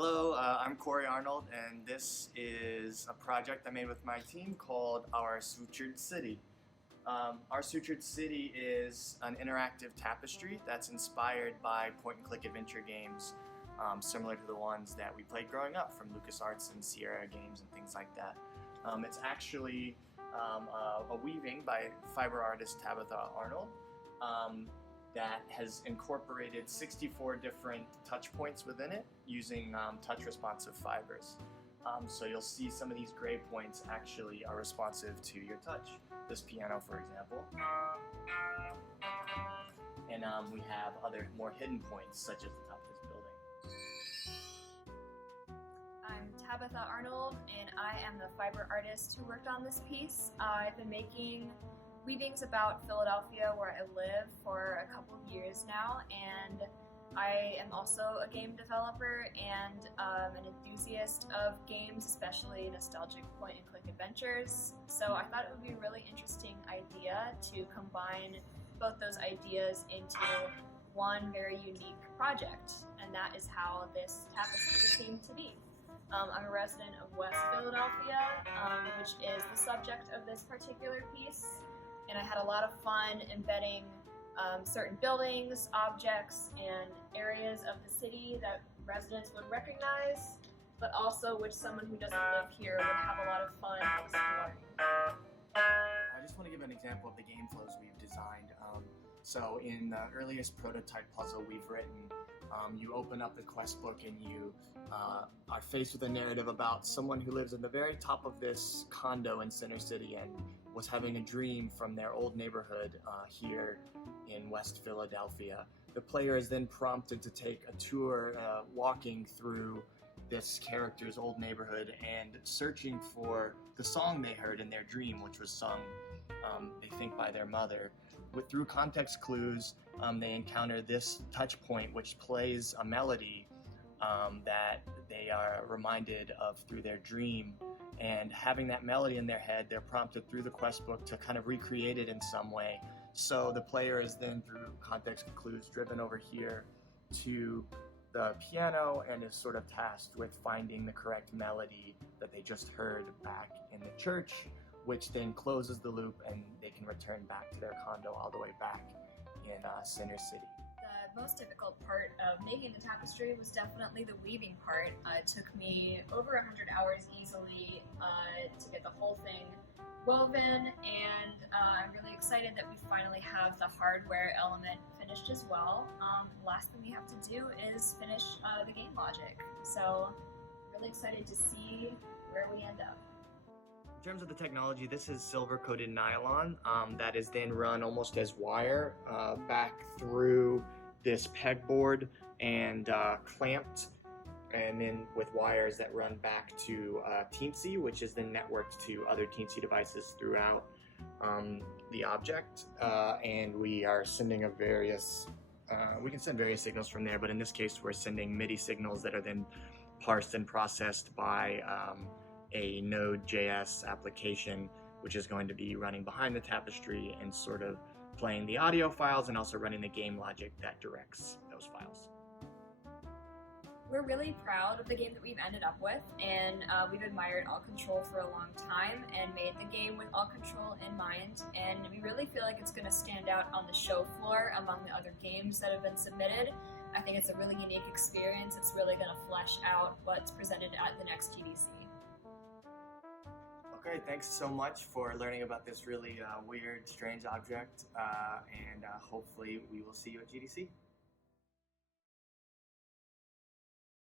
Hello, I'm Corey Arnold, and this is a project I made with my team called our Sutured City. Our Sutured City is an interactive tapestry that's inspired by point-and-click adventure games similar to the ones that we played growing up from LucasArts and Sierra Games and things like that. It's actually a weaving by fiber artist Tabitha Arnold that has incorporated 64 different touch points within it using touch responsive fibers. So you'll see some of these gray points actually are responsive to your touch. This piano, for example. And we have other more hidden points, such as the top of this building. I'm Tabitha Arnold, and I am the fiber artist who worked on this piece. I've been making weavings about Philadelphia, where I live, for a couple of years now, and I am also a game developer and an enthusiast of games, especially nostalgic point-and-click adventures. So I thought it would be a really interesting idea to combine both those ideas into one very unique project, and that is how this tapestry came to be. I'm a resident of West Philadelphia, which is the subject of this particular piece, and I had a lot of fun embedding certain buildings, objects, and areas of the city that residents would recognize, but also which someone who doesn't live here would have a lot of fun exploring. I just want to give an example of the game flows we've designed. So in the earliest prototype puzzle we've written, you open up the quest book and you are faced with a narrative about someone who lives in the very top of this condo in Center City and was having a dream from their old neighborhood here in West Philadelphia. The player is then prompted to take a tour walking through this character's old neighborhood and searching for the song they heard in their dream, which was sung, they think, by their mother. Through context clues, they encounter this touch point which plays a melody that they are reminded of through their dream. And having that melody in their head, they're prompted through the quest book to kind of recreate it in some way. So the player is then, through context clues, driven over here to the piano and is sort of tasked with finding the correct melody that they just heard back in the church, which then closes the loop and they can return back to their condo all the way back in Center City. The most difficult part of making the tapestry was definitely the weaving part. It took me over 100 hours easily to get the whole thing woven, and I'm really excited that we finally have the hardware element finished as well. The last thing we have to do is finish the game logic. So really excited to see where we end up. In terms of the technology, this is silver-coated nylon that is then run almost as wire back through this pegboard and clamped, and then with wires that run back to Teensy, which is then networked to other Teensy devices throughout the object. And we are sending we can send various signals from there, but in this case we're sending MIDI signals that are then parsed and processed by a Node.js application, which is going to be running behind the tapestry and sort of playing the audio files and also running the game logic that directs those files. We're really proud of the game that we've ended up with, and we've admired All Control for a long time and made the game with All Control in mind, and we really feel like it's going to stand out on the show floor among the other games that have been submitted. I think it's a really unique experience. It's really going to flesh out what's presented at the next GDC. Okay, thanks so much for learning about this really weird, strange object, and hopefully we will see you at GDC.